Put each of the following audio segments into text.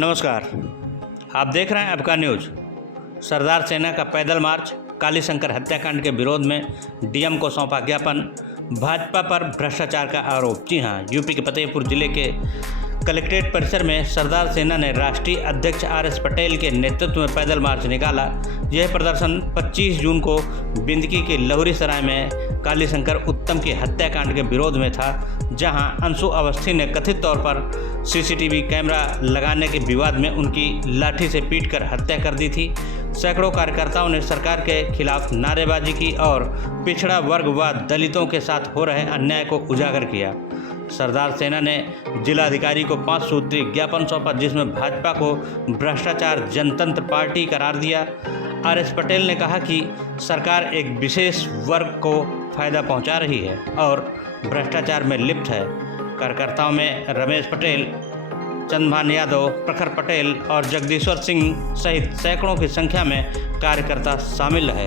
नमस्कार, आप देख रहे हैं आपका न्यूज़। सरदार सेना का पैदल मार्च, कालीशंकर हत्याकांड के विरोध में डीएम को सौंपा ज्ञापन, भाजपा पर भ्रष्टाचार का आरोप। जी हां, यूपी के फतेहपुर जिले के कलेक्ट्रेट परिसर में सरदार सेना ने राष्ट्रीय अध्यक्ष RS पटेल के नेतृत्व में पैदल मार्च निकाला। यह प्रदर्शन 25 जून को बिंदकी के लहुरी सराय में कालीशंकर उत्तम के हत्याकांड के विरोध में था, जहां अंशु अवस्थी ने कथित तौर पर CCTV कैमरा लगाने के विवाद में उनकी लाठी से पीटकर हत्या कर दी थी। सैकड़ों कार्यकर्ताओं ने सरकार के खिलाफ नारेबाजी की और पिछड़ा वर्ग व दलितों के साथ हो रहे अन्याय को उजागर किया। सरदार सेना ने जिलाधिकारी को 5 सूत्रीय ज्ञापन सौंपा, जिसमें भाजपा को भ्रष्टाचार जनतंत्र पार्टी करार दिया। RS पटेल ने कहा कि सरकार एक विशेष वर्ग को फायदा पहुंचा रही है और भ्रष्टाचार में लिप्त है। कार्यकर्ताओं में रमेश पटेल, चंद्रभान यादव, प्रखर पटेल और जगदीश्वर सिंह सहित सैकड़ों की संख्या में कार्यकर्ता शामिल है।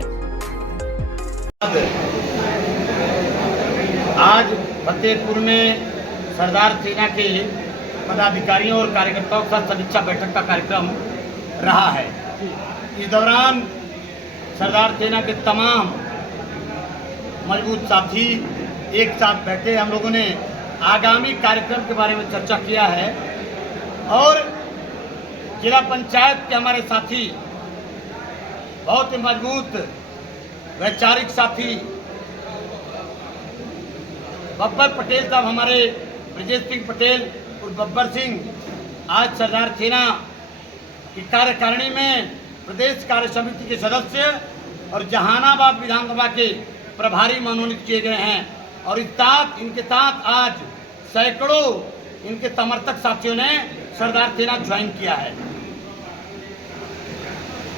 आज फतेहपुर में सरदार सेना के पदाधिकारियों और कार्यकर्ताओं के साथ समीक्षा बैठक का कार्यक्रम रहा है। इस दौरान सरदार सेना के तमाम मजबूत साथी एक साथ बैठे, हम लोगों ने आगामी कार्यक्रम के बारे में चर्चा किया है और जिला पंचायत के हमारे साथी, बहुत ही मजबूत वैचारिक साथी बब्बर पटेल साहब, हमारे ब्रजेश सिंह पटेल और बब्बर सिंह आज सरदार सेना की कार्यकारिणी में प्रदेश कार्य समिति के सदस्य और जहानाबाद विधानसभा के प्रभारी मनोनीत किए गए हैं और इनके साथ आज सैकड़ों इनके समर्थक साथियों ने सरदार सेना ज्वाइन किया है।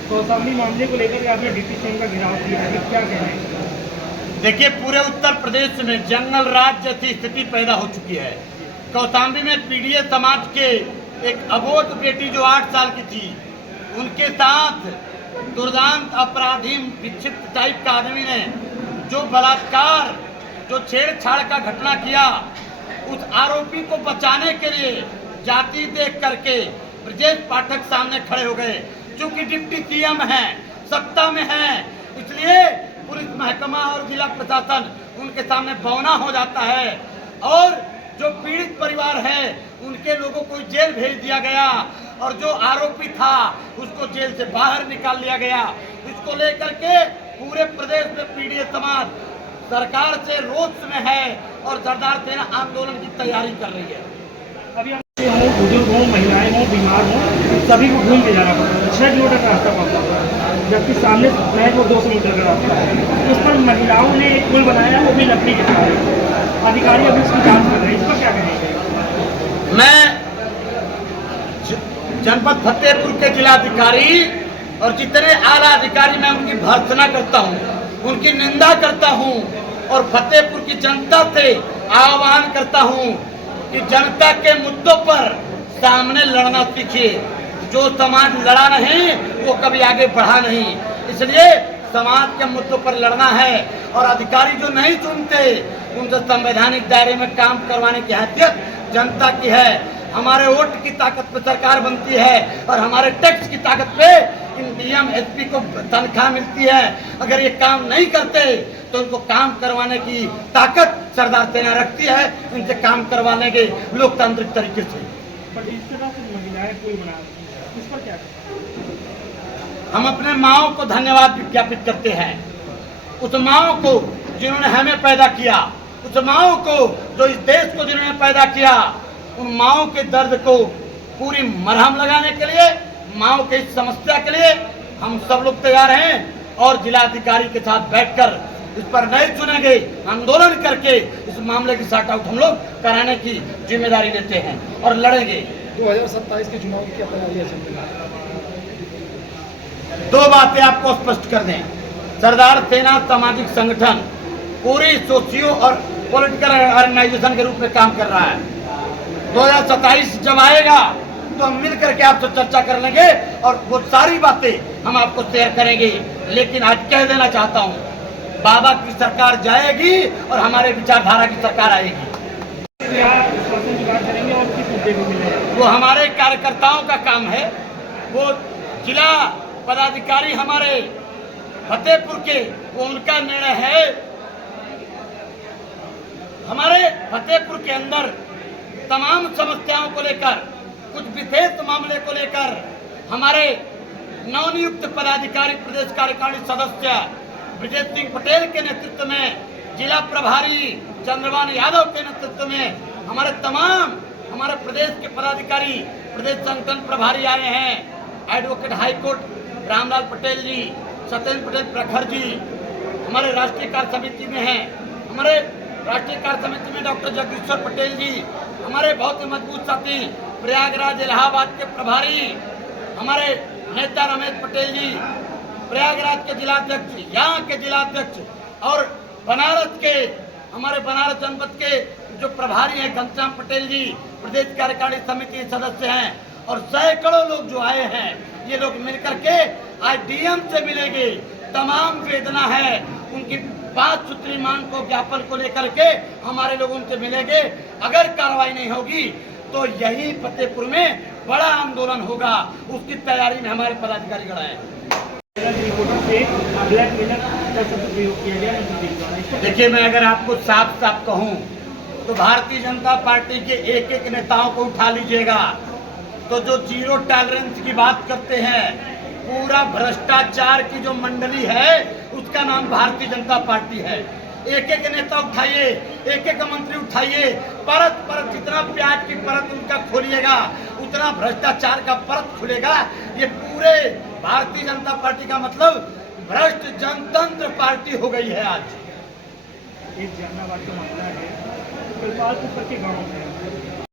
कौशाम्बी मामले को लेकर आपने DP सिंह का घेराव किया है, क्या कहना है? देखिए, पूरे उत्तर प्रदेश में जंगल राज जैसी स्थिति पैदा हो चुकी है। कौशाम्बी में पीड़ित समाज के एक अबोध बेटी जो 8 साल की थी, उनके साथ दुर्दांत अपराधी विक्षिप्त टाइप का आदमी ने जो बलात्कार, जो छेड़छाड़ का घटना किया, उस आरोपी को बचाने के लिए जाति देख करके ब्रजेश पाठक सामने खड़े हो गए। चूंकि डिप्टी CM हैं, सत्ता में हैं, इसलिए पुलिस महकमा और जिला प्रशासन उनके सामने बौना हो जाता है और जो पीड़ित परिवार है उनके लोगों को जेल भेज दिया गया और जो आरोपी था उसको जेल से बाहर निकाल लिया गया। इसको लेकर के पूरे प्रदेश में पीड़ित समाज सरकार से रोष में है और सरदार सेना आंदोलन की तैयारी कर रही है। अभी हम बुजुर्ग हों, महिलाएं हों, बीमार हों, सभी को घूम के जाना पड़ता है। 6 किलोमीटर का रास्ता पड़ता है, जबकि सामने महज वो 200 मीटर का रास्ता है। उस पर महिलाओं ने एक पुल बनाया, वो भी लकड़ी के साथ। अधिकारी अभी उसकी जांच कर रहे हैं, इस पर क्या कहेंगे? मैं जनपद फतेहपुर के जिलाधिकारी और जितने आला अधिकारी, मैं उनकी भर्त्सना करता हूँ, उनकी निंदा करता हूँ और फतेहपुर की जनता से आह्वान करता हूँ कि जनता के मुद्दों पर सामने लड़ना सीखिए। जो समाज लड़ा नहीं वो कभी आगे बढ़ा नहीं, इसलिए समाज के मुद्दों पर लड़ना है और अधिकारी जो नहीं सुनते उनसे संवैधानिक दायरे में काम करवाने की हैसियत जनता की है। हमारे वोट की ताकत पे सरकार बनती है और हमारे टैक्स की ताकत पे इन DM SP को तनख्वाह मिलती है। अगर ये काम नहीं करते तो उनको काम करवाने की ताकत सरदार सेना रखती है, इनसे काम करवाने के लोकतांत्रिक तरीके से। पर इस तरह से महिलाएं कोई बना, इस पर क्या? हम अपने माओ को धन्यवाद विज्ञापित करते हैं, उस माओ को जिन्होंने हमें पैदा किया, उस माओ को जो इस देश को जिन्होंने पैदा किया, उन माओ के दर्द को पूरी मरहम लगाने के लिए, माओ के इस समस्या के लिए हम सब लोग तैयार हैं और जिलाधिकारी के साथ बैठकर इस पर नहीं सुनेंगे, आंदोलन करके इस मामले की सॉर्ट आउट हम लोग कराने की जिम्मेदारी लेते हैं और लड़ेंगे। 2027 के चुनाव की क्या तैयारी है? 2 बातें आपको स्पष्ट कर दें। सरदार सेना सामाजिक संगठन पूरी सोशियो और पॉलिटिकल ऑर्गेनाइजेशन के रूप में काम कर रहा है। 2027 जब आएगा तो हम मिल करके आपसे चर्चा कर लेंगे और वो सारी बातें हम आपको शेयर करेंगे। लेकिन आज कह देना चाहता हूँ, बाबा की सरकार जाएगी और हमारे विचारधारा की सरकार आएगी। शासन की बात करेंगे और किस मुद्दे भी मिले हैं? वो हमारे कार्यकर्ताओं का काम है। वो जिला पदाधिकारी हमारे फतेहपुर के, वो उनका निर्णय है। हमारे फतेहपुर के अंदर तमाम समस्याओं को लेकर, कुछ विशेष मामले को लेकर हमारे नवनियुक्त पदाधिकारी प्रदेश कार्यकारिणी सदस्य ब्रजेश सिंह पटेल के नेतृत्व में, जिला प्रभारी चंद्रभान यादव के नेतृत्व में हमारे प्रदेश के पदाधिकारी, प्रदेश संगठन प्रभारी आए हैं। एडवोकेट हाईकोर्ट रामलाल पटेल जी, सत्येंद्र पटेल प्रखर जी हमारे राष्ट्रीय कार्य समिति में हैं। हमारे राष्ट्रीय कार्य समिति में डॉक्टर जगदीश्वर पटेल जी, हमारे बहुत ही मजबूत साथी प्रयागराज इलाहाबाद के प्रभारी हमारे नेता रमेश पटेल जी, प्रयागराज के जिलाध्यक्ष, यहाँ के जिलाध्यक्ष, और बनारस के, हमारे बनारस जनपद के जो प्रभारी हैं घनश्याम पटेल जी, प्रदेश कार्यकारिणी समिति सदस्य हैं, और सैकड़ों लोग जो आए हैं, ये लोग मिलकर के आज डीएम से मिलेंगे। तमाम वेदना है उनकी 5 सूत्री मांग को, ज्ञापन को लेकर के हमारे लोग उनसे मिलेंगे। अगर कार्रवाई नहीं होगी तो यही फतेहपुर में बड़ा आंदोलन होगा। उसकी तैयारी में हमारे पदाधिकारी खड़ा है। देखिए, मैं अगर आपको साफ साफ कहूं तो भारतीय जनता पार्टी के एक एक नेताओं को उठा लीजिएगा तो जो जीरो टॉलरेंस की बात करते हैं, पूरा भ्रष्टाचार की जो मंडली है उसका नाम भारतीय जनता पार्टी है। एक एक नेता उठाइए, एक एक मंत्री उठाइए, परत परत जितना प्याज की परत उनका खोलिएगा उतना भ्रष्टाचार का परत खुलेगा। ये पूरे भारतीय जनता पार्टी का मतलब भ्रष्ट जनतंत्र पार्टी हो गई है आज। एक जहानाबाद का मामला है, कृपालपुर के गाँव में